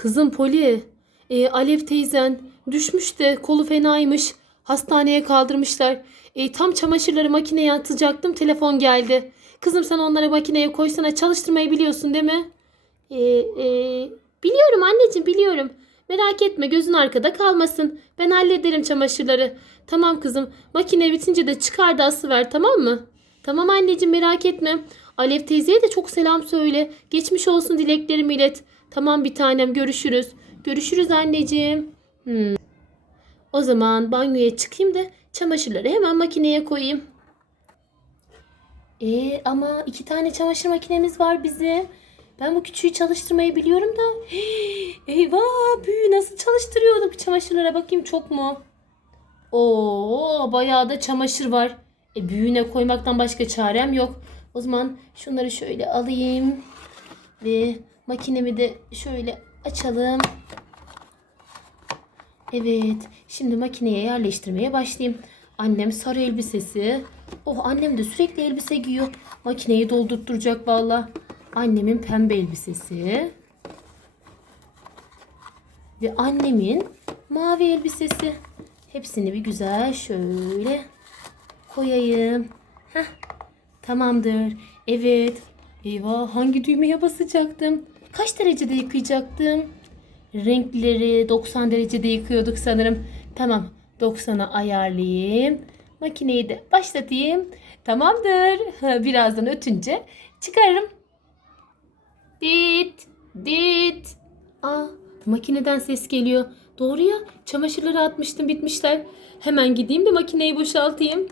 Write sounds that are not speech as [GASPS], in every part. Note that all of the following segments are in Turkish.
Kızım Poli, e, Alev teyzen düşmüş de kolu fenaymış. Hastaneye kaldırmışlar. E, tam çamaşırları makineye atacaktım. Telefon geldi. Kızım sen onları makineye koysana çalıştırmayı biliyorsun değil mi? E, e, biliyorum anneciğim biliyorum. Merak etme gözün arkada kalmasın. Ben hallederim çamaşırları. Tamam kızım. Makine bitince de çıkar da asıver tamam mı? Tamam anneciğim merak etme. Alev teyzeye de çok selam söyle. Geçmiş olsun dileklerimi ilet. Tamam bir tanem görüşürüz. Görüşürüz anneciğim. Hmm. O zaman banyoya çıkayım da çamaşırları hemen makineye koyayım. Ee, ama iki tane çamaşır makinemiz var bizim. Ben bu küçüğü çalıştırmayı biliyorum da. [GASPS] Eyvah büyüğü nasıl çalıştırıyorduk çamaşırlara bakayım çok mu? Oo bayağı da çamaşır var. E büyüğüne koymaktan başka çarem yok. O zaman şunları şöyle alayım. Ve makinemi de şöyle açalım. Evet. Şimdi makineye yerleştirmeye başlayayım. Annem sarı elbisesi. Oh annem de sürekli elbise giyiyor. Makineyi doldurtturacak valla. Annemin pembe elbisesi. Ve annemin mavi elbisesi. Hepsini bir güzel şöyle koyayım. Heh, tamamdır. Evet. Eyvah hangi düğmeye basacaktım? Kaç derecede yıkayacaktım? Renkleri 90 derecede yıkıyorduk sanırım. Tamam 90'a ayarlayayım. Makineyi de başlatayım. Tamamdır. [LAUGHS] Birazdan ötünce çıkarırım. Dit, dit. Aa, makineden ses geliyor. Doğru ya, çamaşırları atmıştım, bitmişler. Hemen gideyim de makineyi boşaltayım.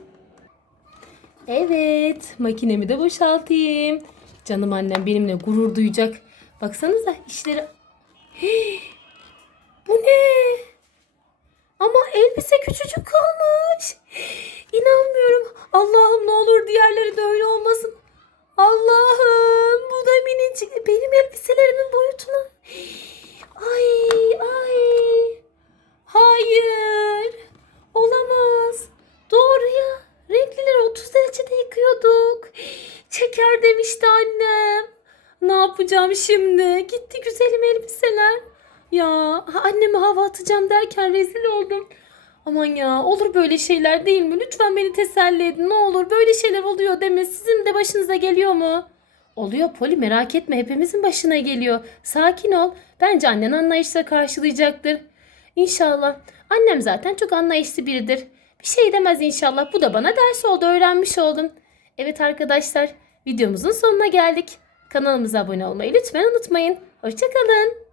Evet, makinemi de boşaltayım. Canım annem benimle gurur duyacak. Baksanıza işleri... Hii, [GASPS] bu ne? Ama elbise küçücük kalmış. [GASPS] İnanmıyorum. Allah'ım ne olur diğerleri de öyle olmasın. Allah'ım bu da minicik. Benim elbiselerimin boyutuna. [GASPS] Ay ay. Hayır. Olamaz. Doğru ya. Renklileri 30 derecede yıkıyorduk. Çeker demişti annem. Yapacağım şimdi? Gitti güzelim elbiseler. Ya anneme hava atacağım derken rezil oldum. Aman ya olur böyle şeyler değil mi? Lütfen beni teselli edin ne olur. Böyle şeyler oluyor mi? Sizin de başınıza geliyor mu? Oluyor Poli merak etme hepimizin başına geliyor. Sakin ol. Bence annen anlayışla karşılayacaktır. İnşallah. Annem zaten çok anlayışlı biridir. Bir şey demez inşallah. Bu da bana ders oldu. Öğrenmiş oldum. Evet arkadaşlar videomuzun sonuna geldik. Kanalımıza abone olmayı lütfen unutmayın. Hoşçakalın.